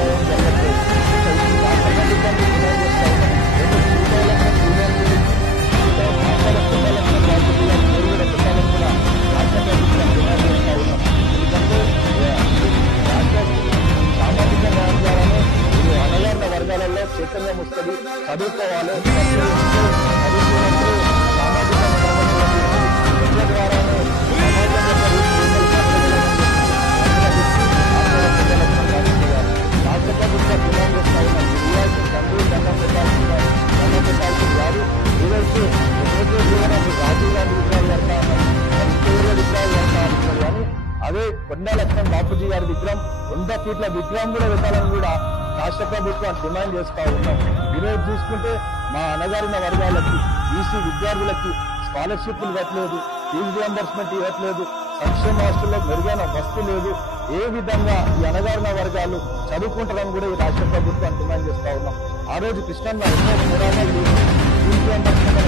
అన్యాయం జరగట్లేదు. రాష్ట్ర ప్రభుత్వాన్ని డిమాండ్ చేస్తా ఉన్నాం. పెట్టాలని కూడా రాష్ట్ర ప్రభుత్వం డిమాండ్ చేస్తా ఉన్నాం. ఎందుకంటే సామాజిక న్యాయం ద్వారానే ఇది అణగారిన వర్గాలలో చైతన్యం వస్తుంది. చదువుకోవాలి, చదువుకున్నప్పుడు సామాజిక విద్య ద్వారానే రాష్ట్ర ప్రభుత్వం డిమాండ్ చేస్తా ఉన్నాం. ఇవ్వాల్సిన తండ్రి దండం పెట్టాల్సింది కాదు. ఏదైతే రాజీవ్ గాంధీ విగ్రహాలు కడతా ఉన్నారు, విగ్రహాలు కడతా అంటున్నారు. కానీ అదే కొండా లక్ష్మణ్ బాపూజీ గారి విగ్రహం 100 ఫీట్ల విగ్రహం కూడా పెట్టాలని కూడా రాష్ట్ర ప్రభుత్వం డిమాండ్ చేస్తా ఉన్నాం. ఈరోజు చూసుకుంటే మా అణగారిన వర్గాలకి, ఈసీ విద్యార్థులకి స్కాలర్షిప్లు ఇవ్వట్లేదు, ఫీజు రియంబర్స్మెంట్ ఇవ్వట్లేదు, సంక్షేమ హాస్టల్లో మెరుగైన వస్తు లేదు. ఏ విధంగా ఈ అణగారిన వర్గాలు చదువుకుంటారని కూడా ఈ రాష్ట్ర ప్రభుత్వం డిమాండ్ చేస్తా ఉన్నాం. ఆ రోజు కృష్ణన్న ఎన్నో పోరాటాలు చేసి ఫీజు రియంబర్స్మెంట్